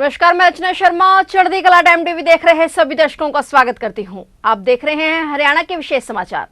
नमस्कार, मैं अर्चना शर्मा चढ़ती कला टाइम टीवी देख रहे सभी दर्शकों का स्वागत करती हूं। आप देख रहे हैं हरियाणा के विशेष समाचार।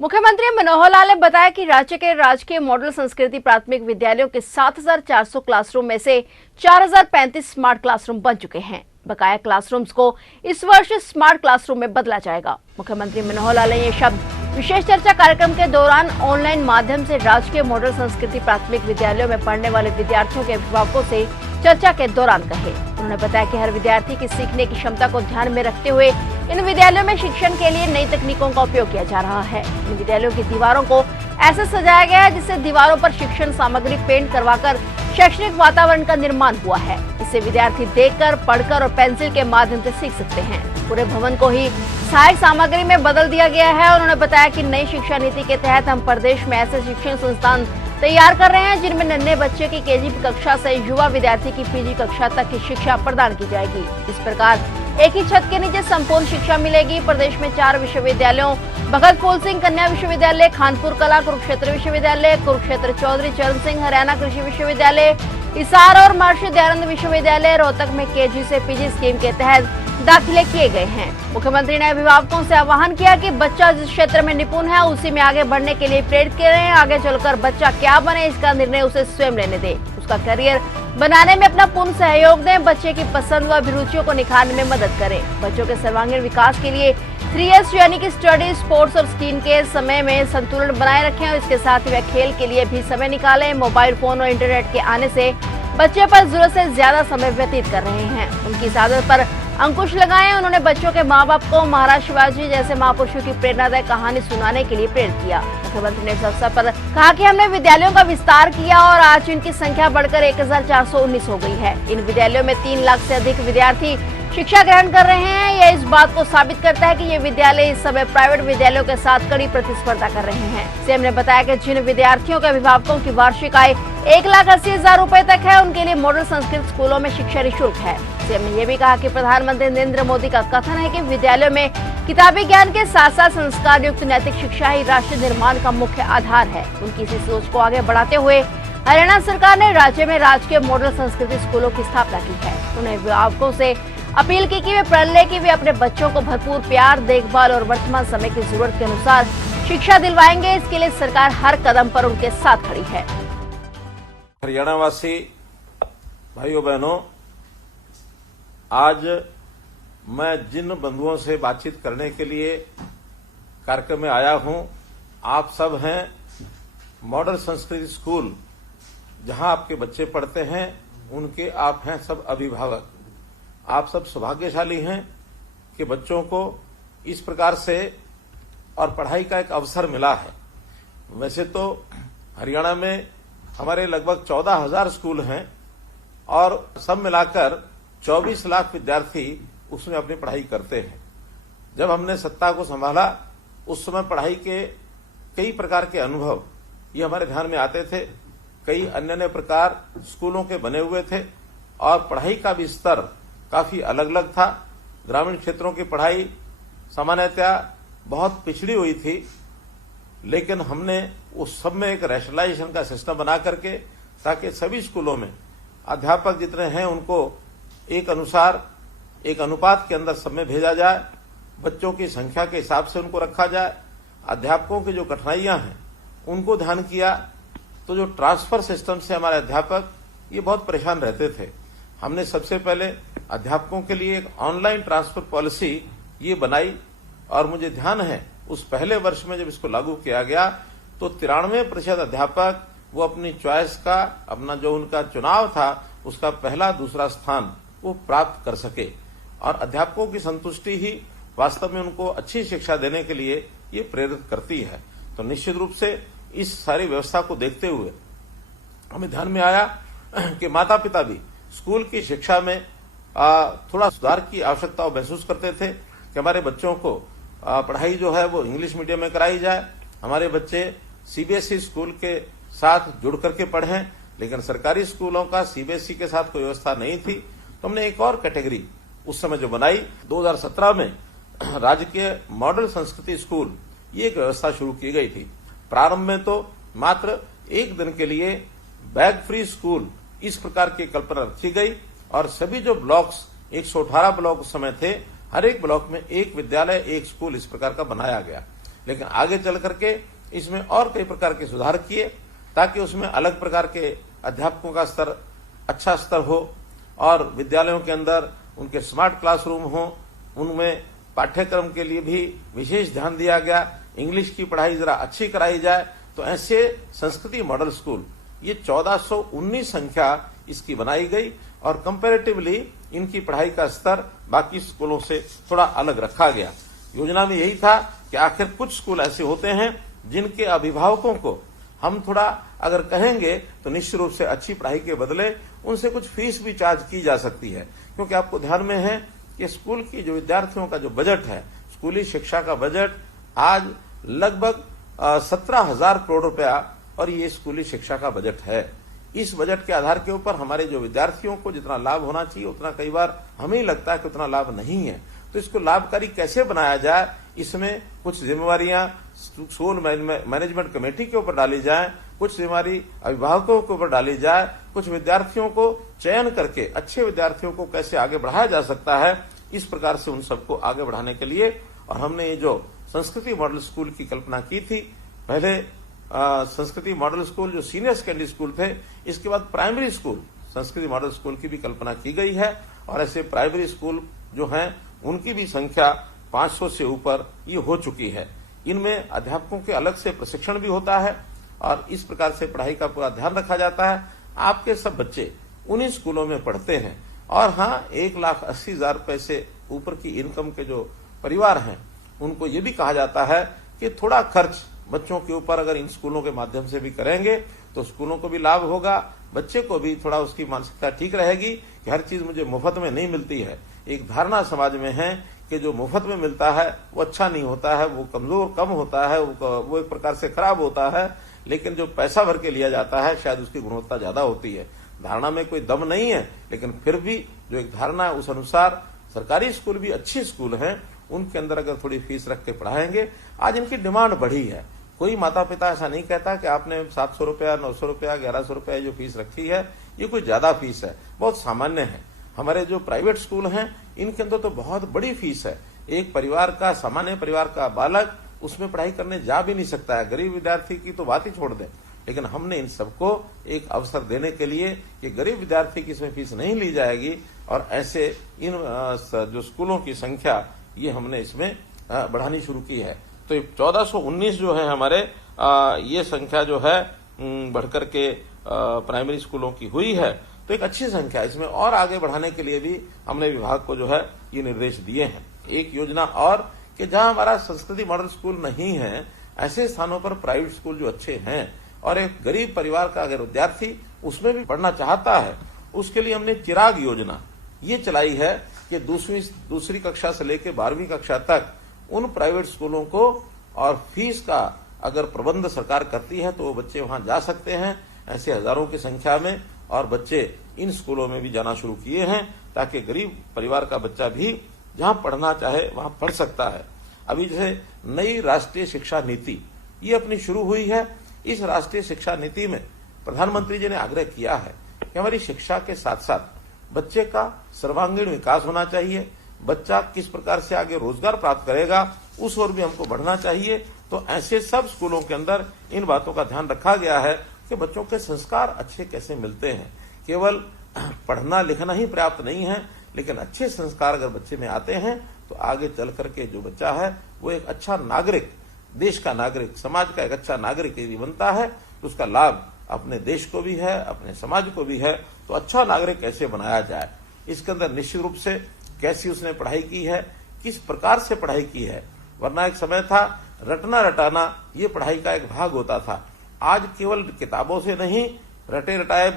मुख्यमंत्री मनोहर लाल ने बताया कि राज्य के राजकीय मॉडल संस्कृति प्राथमिक विद्यालयों के 7,400 क्लासरूम में से 4,035 स्मार्ट क्लासरूम बन चुके हैं। बकाया क्लासरूम्स को इस वर्ष स्मार्ट क्लासरूम में बदला जाएगा। मुख्यमंत्री मनोहर लाल ने ये शब्द विशेष चर्चा कार्यक्रम के दौरान ऑनलाइन माध्यम से राजकीय मॉडल संस्कृति प्राथमिक विद्यालयों में पढ़ने वाले विद्यार्थियों के अभिभावकों से चर्चा के दौरान कहे। उन्होंने बताया कि हर विद्यार्थी की सीखने की क्षमता को ध्यान में रखते हुए इन विद्यालयों में शिक्षण के लिए नई तकनीकों का उपयोग किया जा रहा है। इन विद्यालयों की दीवारों को ऐसे सजाया गया है जिससे दीवारों पर शिक्षण सामग्री पेंट करवाकर शैक्षणिक वातावरण का निर्माण हुआ है। इससे विद्यार्थी देखकर, पढ़कर और पेंसिल के माध्यम से सीख सकते हैं। पूरे भवन को ही सहायक सामग्री में बदल दिया गया है। उन्होंने बताया कि नई शिक्षा नीति के तहत हम प्रदेश में ऐसे शिक्षण संस्थान तैयार कर रहे हैं जिनमें नन्हे बच्चे की केजी कक्षा से युवा विद्यार्थी की पीजी कक्षा तक की शिक्षा प्रदान की जाएगी। इस प्रकार एक ही छत के नीचे संपूर्ण शिक्षा मिलेगी। प्रदेश में 4 विश्वविद्यालयों भगत फूल सिंह कन्या विश्वविद्यालय, खानपुर कला कुरुक्षेत्र विश्वविद्यालय, कुरुक्षेत्र चौधरी चरण सिंह हरियाणा कृषि विश्वविद्यालय, हिसार और महर्षि दयानंद विश्वविद्यालय, रोहतक में केजी से पीजी स्कीम के तहत दाखिले किए गए हैं। मुख्यमंत्री ने अभिभावकों से आह्वान किया कि बच्चा जिस क्षेत्र में निपुण है उसी में आगे बढ़ने के लिए प्रेरित करें। आगे चलकर बच्चा क्या बने इसका निर्णय उसे स्वयं लेने दें। उसका करियर बनाने में अपना पूर्ण सहयोग दें। बच्चे की पसंद व अभिरुचियों को निखारने में मदद करें। बच्चों के सर्वांगीण विकास के लिए 3S यानी कि स्टडी, स्पोर्ट्स और स्क्रीन के समय में संतुलन बनाए रखें और इसके साथ ही वे खेल के लिए भी समय निकालें। मोबाइल फोन और इंटरनेट के आने से बच्चे पर जरूरत से ज्यादा समय व्यतीत कर रहे हैं। उनकी इस आदत पर अंकुश लगाएं। उन्होंने बच्चों के माँ बाप को महाराज शिवाजी जैसे महापुरुषों की प्रेरणादायक कहानी सुनाने के लिए प्रेरित किया। मुख्यमंत्री ने इस अवसर पर कहा कि हमने विद्यालयों का विस्तार किया और आज इनकी संख्या बढ़कर 1,419 हो गई है। इन विद्यालयों में 3 लाख से अधिक विद्यार्थी शिक्षा ग्रहण कर रहे हैं। यह इस बात को साबित करता है कि ये विद्यालय इस समय प्राइवेट विद्यालयों के साथ कड़ी प्रतिस्पर्धा कर रहे हैं। सीएम ने बताया कि जिन विद्यार्थियों के अभिभावकों की वार्षिक आय 1,80,000 रुपए तक है उनके लिए मॉडल संस्कृत स्कूलों में शिक्षा निःशुल्क है। सीएम ने यह भी कहा कि प्रधानमंत्री नरेंद्र मोदी का कथन है कि विद्यालयों में किताबी ज्ञान के साथ साथ संस्कार युक्त नैतिक शिक्षा ही राष्ट्र निर्माण का मुख्य आधार है। उनकी इसी सोच को आगे बढ़ाते हुए हरियाणा सरकार ने राज्य में राजकीय मॉडल संस्कृति स्कूलों की स्थापना की है। उन्हें अभिभावकों से अपील की कि वे प्रण लें कि वे अपने बच्चों को भरपूर प्यार, देखभाल और वर्तमान समय की जरूरत के अनुसार शिक्षा दिलवाएंगे। इसके लिए सरकार हर कदम पर उनके साथ खड़ी है। हरियाणा वासी भाइयों बहनों, आज मैं जिन बंधुओं से बातचीत करने के लिए कार्यक्रम में आया हूं, आप सब हैं मॉडल संस्कृति स्कूल जहां आपके बच्चे पढ़ते हैं, उनके आप हैं सब अभिभावक। आप सब सौभाग्यशाली हैं कि बच्चों को इस प्रकार से और पढ़ाई का एक अवसर मिला है। वैसे तो हरियाणा में हमारे लगभग 14,000 स्कूल हैं और सब मिलाकर 24 लाख विद्यार्थी उसमें अपनी पढ़ाई करते हैं। जब हमने सत्ता को संभाला उस समय पढ़ाई के कई प्रकार के अनुभव ये हमारे ध्यान में आते थे। कई अन्य प्रकार स्कूलों के बने हुए थे और पढ़ाई का भी स्तर काफी अलग अलग था। ग्रामीण क्षेत्रों की पढ़ाई सामान्यतया बहुत पिछड़ी हुई थी, लेकिन हमने उस सब में एक रैशनलाइजेशन का सिस्टम बना करके ताकि सभी स्कूलों में अध्यापक जितने हैं उनको एक अनुसार एक अनुपात के अंदर सब में भेजा जाए, बच्चों की संख्या के हिसाब से उनको रखा जाए। अध्यापकों की जो कठिनाइयां हैं उनको ध्यान किया तो जो ट्रांसफर सिस्टम से हमारे अध्यापक ये बहुत परेशान रहते थे। हमने सबसे पहले अध्यापकों के लिए एक ऑनलाइन ट्रांसफर पॉलिसी ये बनाई और मुझे ध्यान है उस पहले वर्ष में जब इसको लागू किया गया तो 93% अध्यापक वो अपनी चॉइस का, अपना जो उनका चुनाव था उसका पहला दूसरा स्थान वो प्राप्त कर सके। और अध्यापकों की संतुष्टि ही वास्तव में उनको अच्छी शिक्षा देने के लिए ये प्रेरित करती है। तो निश्चित रूप से इस सारी व्यवस्था को देखते हुए हमें ध्यान में आया कि माता पिता भी स्कूल की शिक्षा में थोड़ा सुधार की आवश्यकता महसूस करते थे कि हमारे बच्चों को पढ़ाई जो है वो इंग्लिश मीडियम में कराई जाए, हमारे बच्चे सीबीएसई स्कूल के साथ जुड़ करके पढ़ें। लेकिन सरकारी स्कूलों का सीबीएसई के साथ कोई व्यवस्था नहीं थी, तो हमने एक और कैटेगरी उस समय जो बनाई 2017 में राजकीय मॉडल संस्कृति स्कूल, ये एक व्यवस्था शुरू की गई थी। प्रारंभ में तो मात्र 1 दिन के लिए बैग फ्री स्कूल इस प्रकार की कल्पना रखी गई और सभी जो ब्लॉक्स 118 ब्लॉक उस समय थे, हर एक ब्लॉक में एक विद्यालय, एक स्कूल इस प्रकार का बनाया गया। लेकिन आगे चल करके इसमें और कई प्रकार के सुधार किए ताकि उसमें अलग प्रकार के अध्यापकों का स्तर अच्छा स्तर हो और विद्यालयों के अंदर उनके स्मार्ट क्लासरूम हो, उनमें पाठ्यक्रम के लिए भी विशेष ध्यान दिया गया, इंग्लिश की पढ़ाई जरा अच्छी कराई जाए। तो ऐसे संस्कृति मॉडल स्कूल ये 1419 संख्या इसकी बनाई गई और कंपैरेटिवली इनकी पढ़ाई का स्तर बाकी स्कूलों से थोड़ा अलग रखा गया। योजना में यही था कि आखिर कुछ स्कूल ऐसे होते हैं जिनके अभिभावकों को हम थोड़ा अगर कहेंगे तो निश्चित रूप से अच्छी पढ़ाई के बदले उनसे कुछ फीस भी चार्ज की जा सकती है, क्योंकि आपको ध्यान में है कि स्कूल की जो विद्यार्थियों का जो बजट है, स्कूली शिक्षा का बजट आज लगभग 17,000 करोड़ रुपया और ये स्कूली शिक्षा का बजट है। इस बजट के आधार के ऊपर हमारे जो विद्यार्थियों को जितना लाभ होना चाहिए उतना कई बार हमें ही लगता है कि उतना लाभ नहीं है। तो इसको लाभकारी कैसे बनाया जाए, इसमें कुछ जिम्मेवारियां स्कूल मैनेजमेंट कमेटी के ऊपर डाली जाए, कुछ जिम्मेवारी अभिभावकों के ऊपर डाली जाए, कुछ विद्यार्थियों को चयन करके अच्छे विद्यार्थियों को कैसे आगे बढ़ाया जा सकता है, इस प्रकार से उन सबको आगे बढ़ाने के लिए और हमने ये जो संस्कृति मॉडल स्कूल की कल्पना की थी। पहले संस्कृति मॉडल स्कूल जो सीनियर सेकेंडरी स्कूल थे, इसके बाद प्राइमरी स्कूल संस्कृति मॉडल स्कूल की भी कल्पना की गई है और ऐसे प्राइमरी स्कूल जो हैं उनकी भी संख्या 500 से ऊपर ये हो चुकी है। इनमें अध्यापकों के अलग से प्रशिक्षण भी होता है और इस प्रकार से पढ़ाई का पूरा ध्यान रखा जाता है। आपके सब बच्चे उन्हीं स्कूलों में पढ़ते हैं और हाँ, 1,80,000 रुपए से ऊपर की इनकम के जो परिवार हैं उनको ये भी कहा जाता है कि थोड़ा खर्च बच्चों के ऊपर अगर इन स्कूलों के माध्यम से भी करेंगे तो स्कूलों को भी लाभ होगा, बच्चे को भी थोड़ा उसकी मानसिकता ठीक रहेगी कि हर चीज मुझे मुफ्त में नहीं मिलती है। एक धारणा समाज में है कि जो मुफ्त में मिलता है वो अच्छा नहीं होता है, वो कमजोर कम होता है, वो एक प्रकार से खराब होता है, लेकिन जो पैसा भर के लिया जाता है शायद उसकी गुणवत्ता ज्यादा होती है। धारणा में कोई दम नहीं है, लेकिन फिर भी जो एक धारणा है उस अनुसार सरकारी स्कूल भी अच्छे स्कूल हैं, उनके अंदर अगर थोड़ी फीस रख के पढ़ाएंगे। आज इनकी डिमांड बढ़ी है, कोई माता पिता ऐसा नहीं कहता कि आपने 700 रुपया, 900 रुपया, 1100 रुपया जो फीस रखी है ये कोई ज्यादा फीस है, बहुत सामान्य है। हमारे जो प्राइवेट स्कूल हैं इनके अंदर तो बहुत बड़ी फीस है। एक परिवार का, सामान्य परिवार का बालक उसमें पढ़ाई करने जा भी नहीं सकता है, गरीब विद्यार्थी की तो बात ही छोड़ दें। लेकिन हमने इन सबको एक अवसर देने के लिए कि गरीब विद्यार्थी की इसमें फीस नहीं ली जाएगी और ऐसे इन जो स्कूलों की संख्या ये हमने इसमें बढ़ानी शुरू की है। तो 1419 जो है हमारे ये संख्या जो है बढ़कर के प्राइमरी स्कूलों की हुई है, तो एक अच्छी संख्या। इसमें और आगे बढ़ाने के लिए भी हमने विभाग को जो है ये निर्देश दिए हैं। एक योजना और कि जहां हमारा संस्कृति मॉडल स्कूल नहीं है, ऐसे स्थानों पर प्राइवेट स्कूल जो अच्छे हैं और एक गरीब परिवार का अगर विद्यार्थी उसमें भी पढ़ना चाहता है, उसके लिए हमने चिराग योजना ये चलाई है कि दूसरी कक्षा से लेकर 12वीं कक्षा तक उन प्राइवेट स्कूलों को और फीस का अगर प्रबंध सरकार करती है तो वो बच्चे वहां जा सकते हैं, ऐसे हजारों की संख्या में, और बच्चे इन स्कूलों में भी जाना शुरू किए हैं ताकि गरीब परिवार का बच्चा भी जहां पढ़ना चाहे वहां पढ़ सकता है। अभी जैसे नई राष्ट्रीय शिक्षा नीति ये अपनी शुरू हुई है। इस राष्ट्रीय शिक्षा नीति में प्रधानमंत्री जी ने आग्रह किया है कि हमारी शिक्षा के साथ साथ बच्चे का सर्वांगीण विकास होना चाहिए, बच्चा किस प्रकार से आगे रोजगार प्राप्त करेगा उस ओर भी हमको बढ़ना चाहिए। तो ऐसे सब स्कूलों के अंदर इन बातों का ध्यान रखा गया है कि बच्चों के संस्कार अच्छे कैसे मिलते हैं। केवल पढ़ना लिखना ही पर्याप्त नहीं है, लेकिन अच्छे संस्कार अगर बच्चे में आते हैं तो आगे चल करके जो बच्चा है वो एक अच्छा नागरिक, देश का नागरिक, समाज का एक अच्छा नागरिक यदि बनता है तो उसका लाभ अपने देश को भी है, अपने समाज को भी है। तो अच्छा नागरिक कैसे बनाया जाए, इसके अंदर निश्चित रूप से कैसी उसने पढ़ाई की है, किस प्रकार से पढ़ाई की है। वरना एक समय था रटना रटाना ये पढ़ाई का एक भाग होता था। आज केवल किताबों से नहीं, रटे रटाए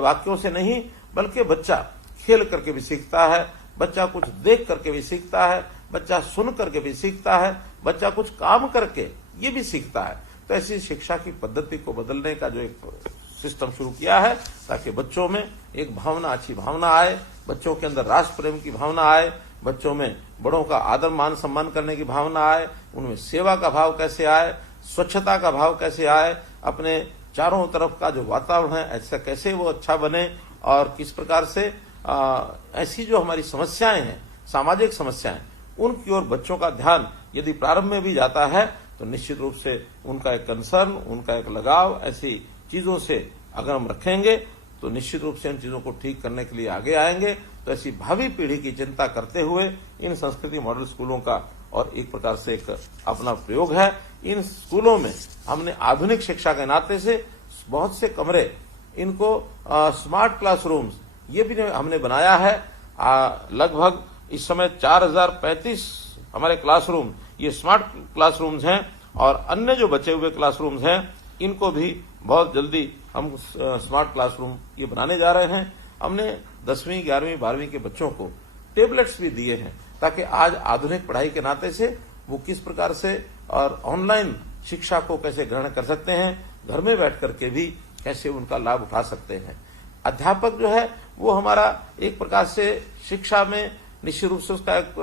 वाक्यों से नहीं, बल्कि बच्चा खेल करके भी सीखता है, बच्चा कुछ देख करके भी सीखता है, बच्चा सुन करके भी सीखता है, बच्चा कुछ काम करके ये भी सीखता है। तो ऐसी शिक्षा की पद्धति को बदलने का जो एक सिस्टम शुरू किया है ताकि बच्चों में एक भावना, अच्छी भावना आए, बच्चों के अंदर राष्ट्र प्रेम की भावना आए, बच्चों में बड़ों का आदर मान सम्मान करने की भावना आए, उनमें सेवा का भाव कैसे आए, स्वच्छता का भाव कैसे आए, अपने चारों तरफ का जो वातावरण है ऐसा कैसे वो अच्छा बने, और किस प्रकार से ऐसी जो हमारी समस्याएं हैं, सामाजिक समस्याएं, उनकी ओर बच्चों का ध्यान यदि प्रारंभ में भी जाता है तो निश्चित रूप से उनका एक कंसर्न, उनका एक लगाव ऐसी चीजों से अगर हम रखेंगे तो निश्चित रूप से इन चीजों को ठीक करने के लिए आगे आएंगे। तो ऐसी भावी पीढ़ी की चिंता करते हुए इन संस्कृति मॉडल स्कूलों का और एक प्रकार से एक अपना प्रयोग है। इन स्कूलों में हमने आधुनिक शिक्षा के नाते से बहुत से कमरे, इनको स्मार्ट क्लासरूम्स ये भी हमने बनाया है। लगभग इस समय 4035 हमारे क्लासरूम ये स्मार्ट क्लासरूम्स हैं और अन्य जो बचे हुए क्लासरूम्स हैं इनको भी बहुत जल्दी हम स्मार्ट क्लासरूम ये बनाने जा रहे हैं। हमने 10वीं, 11वीं, 12वीं के बच्चों को टेबलेट्स भी दिए हैं ताकि आज आधुनिक पढ़ाई के नाते से वो किस प्रकार से और ऑनलाइन शिक्षा को कैसे ग्रहण कर सकते हैं, घर में बैठ करके भी कैसे उनका लाभ उठा सकते हैं। अध्यापक जो है वो हमारा एक प्रकार से शिक्षा में निश्चित रूप से उसका एक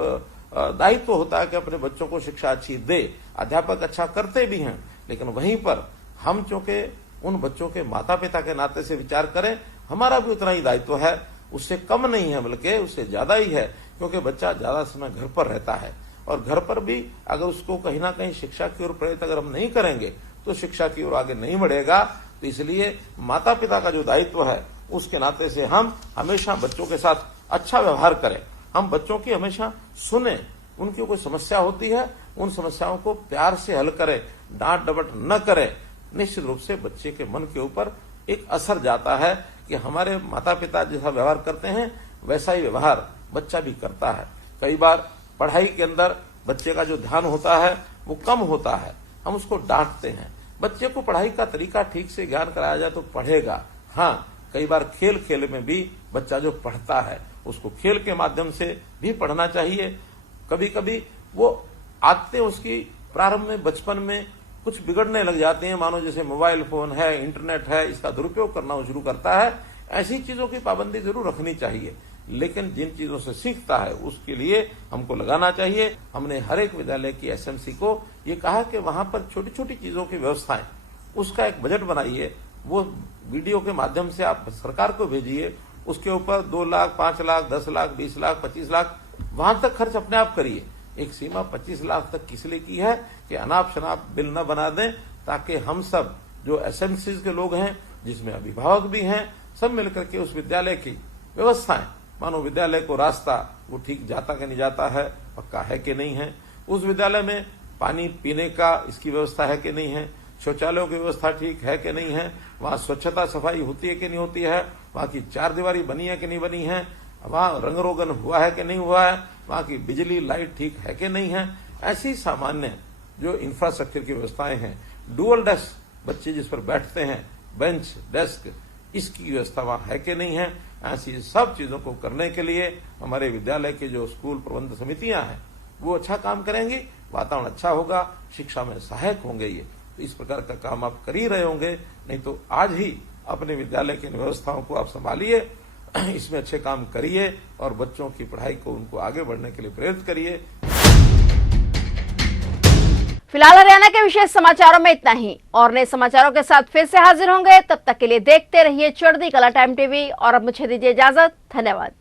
दायित्व होता है कि अपने बच्चों को शिक्षा अच्छी दे। अध्यापक अच्छा करते भी हैं, लेकिन वहीं पर हम चूंकि उन बच्चों के माता पिता के नाते से विचार करें, हमारा भी उतना ही दायित्व है, उससे कम नहीं है बल्कि उससे ज्यादा ही है, क्योंकि बच्चा ज्यादा समय घर पर रहता है और घर पर भी अगर उसको कहीं ना कहीं शिक्षा की ओर प्रेरित अगर हम नहीं करेंगे तो शिक्षा की ओर आगे नहीं बढ़ेगा। तो इसलिए माता पिता का जो दायित्व है उसके नाते से हम हमेशा बच्चों के साथ अच्छा व्यवहार करें, हम बच्चों की हमेशा सुने, उनकी कोई समस्या होती है उन समस्याओं को प्यार से हल करें, डांट डपट न करें। निश्चित रूप से बच्चे के मन के ऊपर एक असर जाता है कि हमारे माता पिता जैसा व्यवहार करते हैं वैसा ही व्यवहार बच्चा भी करता है। कई बार पढ़ाई के अंदर बच्चे का जो ध्यान होता है वो कम होता है, हम उसको डांटते हैं। बच्चे को पढ़ाई का तरीका ठीक से ज्ञान कराया जाए तो पढ़ेगा। हाँ, कई बार खेल खेल में भी बच्चा जो पढ़ता है उसको खेल के माध्यम से भी पढ़ना चाहिए। कभी कभी वो आदतें उसकी प्रारंभ में बचपन में कुछ बिगड़ने लग जाते हैं, मानो जैसे मोबाइल फोन है, इंटरनेट है, इसका दुरुपयोग करना शुरू करता है। ऐसी चीजों की पाबंदी जरूर रखनी चाहिए, लेकिन जिन चीजों से सीखता है उसके लिए हमको लगाना चाहिए। हमने हर एक विद्यालय की एसएमसी को ये कहा कि वहां पर छोटी छोटी चीजों की व्यवस्थाएं, उसका एक बजट बनाइए, वो वीडियो के माध्यम से आप सरकार को भेजिए, उसके ऊपर 2 लाख, 5 लाख, 10 लाख, 20 लाख, 25 लाख वहां तक खर्च अपने आप करिए। एक सीमा 25 लाख तक किस लिए की है कि अनाप शनाप बिल न बना दें, ताकि हम सब जो एसएमसीज के लोग हैं, जिसमें अभिभावक भी हैं, सब मिलकर के उस विद्यालय की व्यवस्थाएं, मानो विद्यालय को रास्ता वो ठीक जाता कि नहीं जाता है, पक्का है कि नहीं है, उस विद्यालय में पानी पीने का इसकी व्यवस्था है कि नहीं है, शौचालयों की व्यवस्था ठीक है कि नहीं है, वहां स्वच्छता सफाई होती है कि नहीं होती है, वहां की चारदीवारी बनी है कि नहीं बनी है, वहां रंग रोगन हुआ है कि नहीं हुआ है, वहां की बिजली लाइट ठीक है कि नहीं है। ऐसी सामान्य जो इंफ्रास्ट्रक्चर की व्यवस्थाएं हैं, डुअल डेस्क बच्चे जिस पर बैठते हैं, बेंच डेस्क, इसकी व्यवस्था वहां है कि नहीं है। ऐसी सब चीजों को करने के लिए हमारे विद्यालय के जो स्कूल प्रबंध समितियां हैं वो अच्छा काम करेंगी, वातावरण अच्छा होगा, शिक्षा में सहायक होंगे। ये तो इस प्रकार का काम आप कर ही रहे होंगे, नहीं तो आज ही अपने विद्यालय की व्यवस्थाओं को आप संभालिए, इसमें अच्छे काम करिए और बच्चों की पढ़ाई को उनको आगे बढ़ने के लिए प्रेरित करिए। फिलहाल हरियाणा के विशेष समाचारों में इतना ही, और नए समाचारों के साथ फिर से हाजिर होंगे। तब तक के लिए देखते रहिए चढ़ती कला टाइम टीवी, और अब मुझे दीजिए इजाजत। धन्यवाद।